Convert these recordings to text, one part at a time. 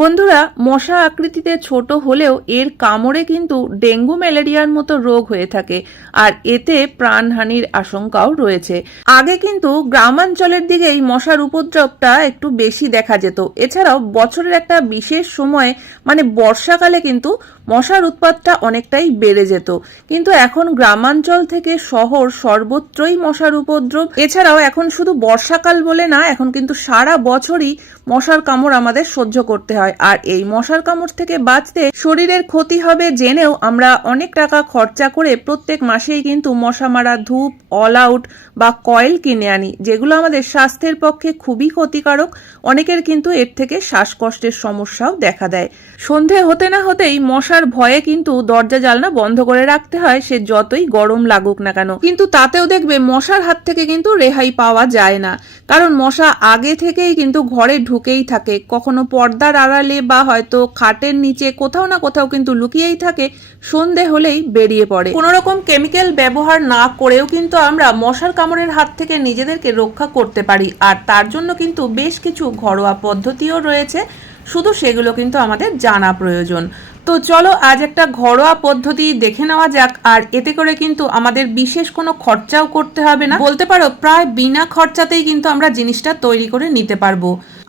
বন্ধুরা, মশা আকৃতিতে ছোট হলেও এর কামড়ে কিন্তু ডেঙ্গু ম্যালেরিয়ার মতো রোগ হয়ে থাকে, আর এতে প্রাণহানির আশঙ্কাও রয়েছে। আগে কিন্তু গ্রামাঞ্চলের দিকেই মশার উপদ্রবটা একটু বেশি দেখা যেত। এছাড়াও বছরের একটা বিশেষ সময়ে মানে বর্ষাকালে কিন্তু মশার উৎপাতটা অনেকটাই বেড়ে যেত। কিন্তু এখন গ্রামাঞ্চল থেকে শহর সর্বত্রই মশার উপদ্রব। এছাড়াও এখন শুধু বর্ষাকাল বলে না, এখন কিন্তু সারা বছরই মশার কামড় আমাদের সহ্য করতে হয়। আর এই মশার কামড় থেকে বাঁচতে শরীরের ক্ষতি হবে জেনেও আমরা অনেক টাকা খরচা করে প্রত্যেক মাসেই কিন্তু মশা মারা ধূপ অল আউট বা কয়েল কিনে আনি, যেগুলো আমাদের স্বাস্থ্যের পক্ষে খুবই ক্ষতিকারক। অনেকের কিন্তু এর থেকে শ্বাসকষ্টের সমস্যাও দেখা দেয়। সন্ধে হতে না হতেই মশার ভয়ে কিন্তু দরজা জালনা বন্ধ করে রাখতে হয়, সে যতই গরম লাগুক না কেন। কিন্তু তাতেও দেখবে মশার হাত থেকে কিন্তু রেহাই পাওয়া যায় না। কারণ মশা আগে থেকেই কিন্তু ঘরে ঢুকেই থাকে, কখনো পর্দার আড়ালে বা হয়তো খাটের নিচে কোথাও না কোথাও কিন্তু লুকিয়েই থাকে, সন্ধে হলেই বেরিয়ে পড়ে। কোনো রকম কেমিক্যাল ব্যবহার না করেও কিন্তু আমরা মশার কামড়ের হাত থেকে নিজেদেরকে রক্ষা করতে পারি। আর তার জন্য কিন্তু বেশ কিছু ঘরোয়া পদ্ধতিও রয়েছে। শুধু সেগুলো কিন্তু আমাদের জানা প্রয়োজন। তো চলো আজ একটা ঘরোয়া পদ্ধতি দেখে নেওয়া যাক, আর এতে করে কিন্তু আমাদের বিশেষ কোনো খরচাও করতে হবে না। বলতে পারো, প্রায় বিনা খরচাতেই কিন্তু আমরা জিনিসটা তৈরি করে নিতে পারব।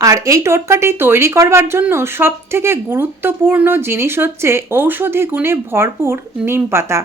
আর এই টোটকাটি তৈরি করবার জন্য সব থেকে গুরুত্বপূর্ণ জিনিস হচ্ছে ঔষধি গুণে ভরপুর নিম পাতা।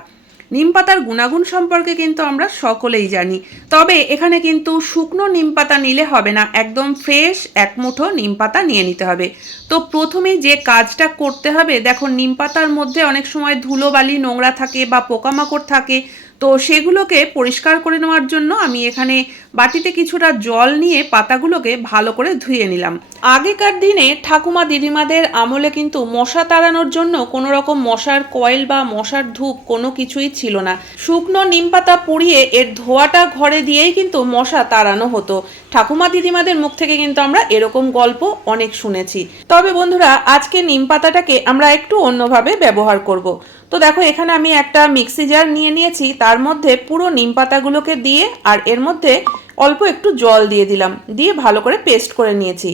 নিম পাতার গুণাগুণ সম্পর্কে কিন্তু আমরা সকলেই জানি। তবে এখানে কিন্তু শুকনো নিম পাতা নিলে হবে না, একদম ফ্রেশ এক মুঠো নিম পাতা নিয়ে নিতে হবে। তো প্রথমে যে কাজটা করতে হবে, দেখো নিম পাতার মধ্যে অনেক সময় ধুলোবালি নোংরা থাকে বা পোকামাকড় থাকে, তো সেগুলোকে পরিষ্কার করে নেওয়ার জন্য আমি এখানে বাটিতে কিছুটা জল নিয়ে পাতাগুলোকে ভালো করে ধুয়ে নিলাম। আগেকার দিনে ঠাকুমা দিদিমাদের আমলে কিন্তু মশা তাড়ানোর জন্য কোনো রকম মশার কয়েল বা মশার ধূপ কোনো কিছুই না। শুকনো নিম পাতা পুড়িয়ে এর ধোয়াটা ঘরে দিয়েই কিন্তু মশা তাড়ানো হতো। ঠাকুমা দিদিমাদের মুখ থেকে কিন্তু আমরা এরকম গল্প অনেক শুনেছি। তবে বন্ধুরা, আজকে নিম পাতাটাকে আমরা একটু অন্যভাবে ব্যবহার করব। তো দেখো, এখানে আমি একটা মিক্সি জার নিয়ে নিয়েছি। তার মধ্যে পুরো নিম পাতাগুলোকে দিয়ে আর এর মধ্যে অল্প একটু জল দিয়ে দিলাম, দিয়ে ভালো করে পেস্ট করে নিয়েছি।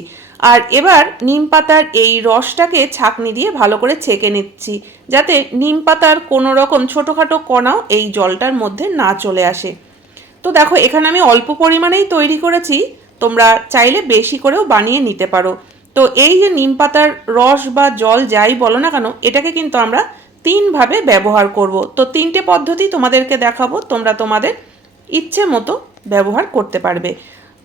আর এবার নিম পাতার এই রসটাকে ছাকনি দিয়ে ভালো করে ছেঁকে নিচ্ছি, যাতে নিম পাতার কোনো রকম ছোটোখাটো কণাও এই জলটার মধ্যে না চলে আসে। তো দেখো, এখানে আমি অল্প পরিমাণেই তৈরি করেছি, তোমরা চাইলে বেশি করেও বানিয়ে নিতে পারো। তো এই যে নিম পাতার রস বা জল যাই বলো না কেন, এটাকে কিন্তু আমরা তিনভাবে ব্যবহার করব। তো তিনটে পদ্ধতি তোমাদেরকে দেখাবো, তোমরা তোমাদের ইচ্ছে মতো ব্যবহার করতে পারবে।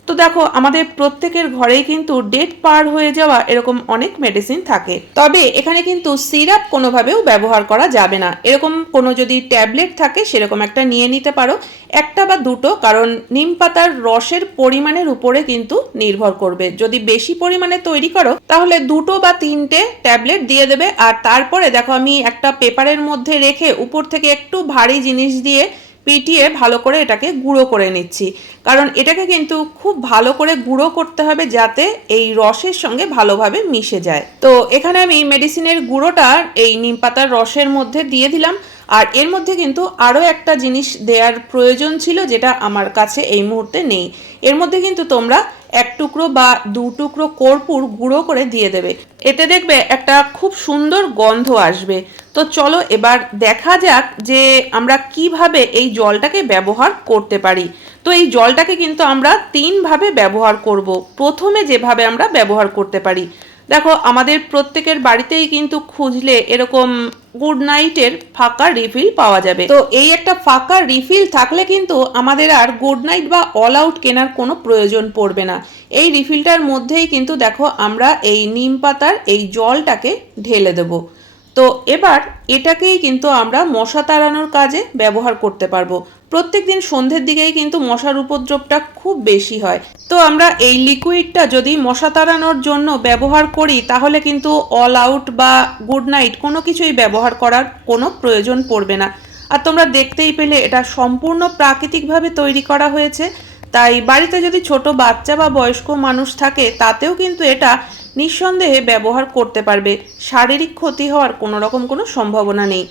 তো দেখো, আমাদের প্রত্যেকের ঘরেই কিন্তু ডেট পার হয়ে যাওয়া এরকম অনেক মেডিসিন থাকে। তবে এখানে কিন্তু সিরাপ কোনোভাবেও ব্যবহার করা যাবে না। এরকম কোনো যদি ট্যাবলেট থাকে, সেরকম একটা নিয়ে নিতে পারো। একটা বা দুটো, কারণ নিম পাতার রসের পরিমাণের উপরে কিন্তু নির্ভর করবে। যদি বেশি পরিমাণে তৈরি করো, তাহলে দুটো বা তিনটে ট্যাবলেট দিয়ে দেবে। আর তারপরে দেখো, আমি একটা পেপারের মধ্যে রেখে উপর থেকে একটু ভারী জিনিস দিয়ে পিটিয়ে ভালো করে এটাকে গুঁড়ো করে নিচ্ছি। কারণ এটাকে কিন্তু খুব ভালো করে গুঁড়ো করতে হবে যাতে এই রসের সঙ্গে ভালোভাবে মিশে যায়। তো এখানে আমি মেডিসিনের গুঁড়োটা এই নিম পাতার রসের মধ্যে দিয়ে দিলাম। আর এর মধ্যে কিন্তু আরও একটা জিনিস দেওয়ার প্রয়োজন ছিল যেটা আমার কাছে এই মুহূর্তে নেই। এর মধ্যে কিন্তু তোমরা এক টুকরো বা দু টুকরো কর্পূর গুঁড়ো করে দিয়ে দেবে। এতে দেখবে একটা খুব সুন্দর গন্ধ আসবে। তো চলো এবার দেখা যাক যে আমরা কীভাবে এই জলটাকে ব্যবহার করতে পারি। তো এই জলটাকে কিন্তু আমরা তিনভাবে ব্যবহার করব। প্রথমে যেভাবে আমরা ব্যবহার করতে পারি। দেখো, আমাদের প্রত্যেকের বাড়িতেই কিন্তু খুঁজলে এরকম গুড নাইটের ফাঁকা রিফিল পাওয়া যাবে। তো এই একটা ফাঁকা রিফিল থাকলে কিন্তু আমাদের আর গুড নাইট বা অল আউট কেনার কোনো প্রয়োজন পড়বে না। এই রিফিলটার মধ্যেই কিন্তু দেখো আমরা এই নিম পাতার এই জলটাকে ঢেলে দেবো। তো এবার এটাকেই কিন্তু আমরা মশা তাড়ানোর কাজে ব্যবহার করতে পারব। প্রত্যেক দিন সন্ধ্যের দিকেই কিন্তু মশার উপদ্রবটা খুব বেশি হয়। তো আমরা এই লিকুইডটা যদি মশা তাড়ানোর জন্য ব্যবহার করি, তাহলে কিন্তু অল আউট বা গুড নাইট কোনো কিছুই ব্যবহার করার কোনো প্রয়োজন পড়বে না। আর তোমরা দেখতেই পেলে এটা সম্পূর্ণ প্রাকৃতিকভাবে তৈরি করা হয়েছে। তাই বাড়িতে যদি ছোট বাচ্চা বা বয়স্ক মানুষ থাকে, তাতেও কিন্তু এটা নিঃসন্দেহে ব্যবহার করতে পারবে। শারীরিক ক্ষতি হওয়ার কোনো রকম কোনো সম্ভাবনা নেই।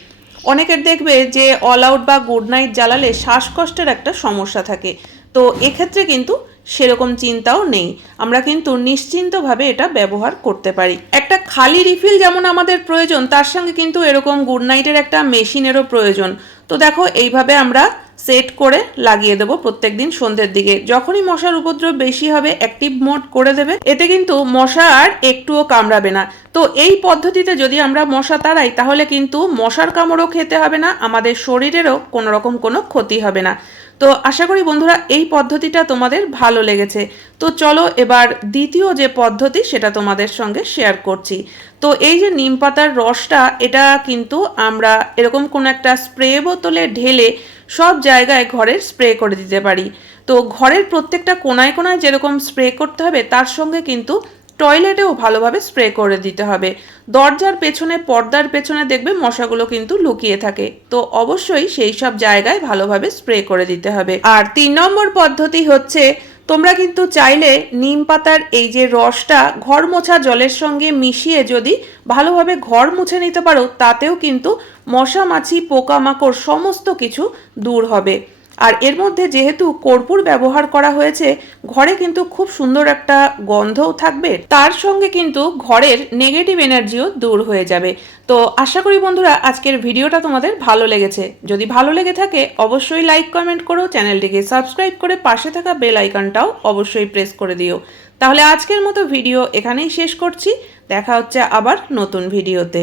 অনেকের দেখবে যে অল আউট বা গুড নাইট জ্বালালে শ্বাসকষ্টের একটা সমস্যা থাকে। তো এক্ষেত্রে কিন্তু সেরকম চিন্তাও নেই। আমরা কিন্তু নিশ্চিন্তভাবে এটা ব্যবহার করতে পারি। একটা খালি রিফিল যেমন আমাদের প্রয়োজন, তার সঙ্গে কিন্তু এরকম গুড নাইটের একটা মেশিনেরও প্রয়োজন। তো দেখো, এইভাবে আমরা সেট করে লাগিয়ে দেবো প্রত্যেকদিন সন্ধ্যের দিকে। যখনই মশার উপদ্রব বেশি হবে অ্যাক্টিভ মোড করে দেবে। এতে কিন্তু মশা আর একটুও কামড়াবে না। তো এই পদ্ধতিতে যদি আমরা মশা তাড়াই, তাহলে কিন্তু মশার কামড়ও খেতে হবে না, আমাদের শরীরেরও কোনো রকম কোনো ক্ষতি হবে না। তো আশা করি বন্ধুরা, এই পদ্ধতিটা তোমাদের ভালো লেগেছে। তো চলো এবার দ্বিতীয় যে পদ্ধতি, সেটা তোমাদের সঙ্গে শেয়ার করছি। তো এই যে নিম পাতার রসটা, এটা কিন্তু আমরা এরকম কোনো একটা স্প্রে বোতলে ঢেলে সব জায়গায় ঘরের স্প্রে করে দিতে পারি। তো ঘরের প্রত্যেকটা কোনায় কোনায় যেরকম স্প্রে করতে হবে, তার সঙ্গে কিন্তু টয়লেটেও ভালোভাবে স্প্রে করে দিতে হবে। দরজার পেছনে, পর্দার পেছনে দেখবে মশাগুলো কিন্তু লুকিয়ে থাকে। তো অবশ্যই সেই সব জায়গায় ভালোভাবে স্প্রে করে দিতে হবে। আর তিন নম্বর পদ্ধতি হচ্ছে তোমরা কিন্তু চাইলে নিম পাতার এই যে রসটা ঘর মোছা জলের সঙ্গে মিশিয়ে যদি ভালোভাবে ঘর মুছে নিতে পারো, তাতেও কিন্তু মশা, মাছি, পোকামাকড় সমস্ত কিছু দূর হবে। আর এর মধ্যে যেহেতু কর্পূর ব্যবহার করা হয়েছে, ঘরে কিন্তু খুব সুন্দর একটা গন্ধও থাকবে। তার সঙ্গে কিন্তু ঘরের নেগেটিভ এনার্জিও দূর হয়ে যাবে। তো আশা করি বন্ধুরা, আজকের ভিডিওটা তোমাদের ভালো লেগেছে। যদি ভালো লেগে থাকে, অবশ্যই লাইক কমেন্ট করো, চ্যানেলটিকে সাবস্ক্রাইব করে পাশে থাকা বেল আইকনটাও অবশ্যই প্রেস করে দিও। তাহলে আজকের মতো ভিডিও এখানেই শেষ করছি। দেখা হচ্ছে আবার নতুন ভিডিওতে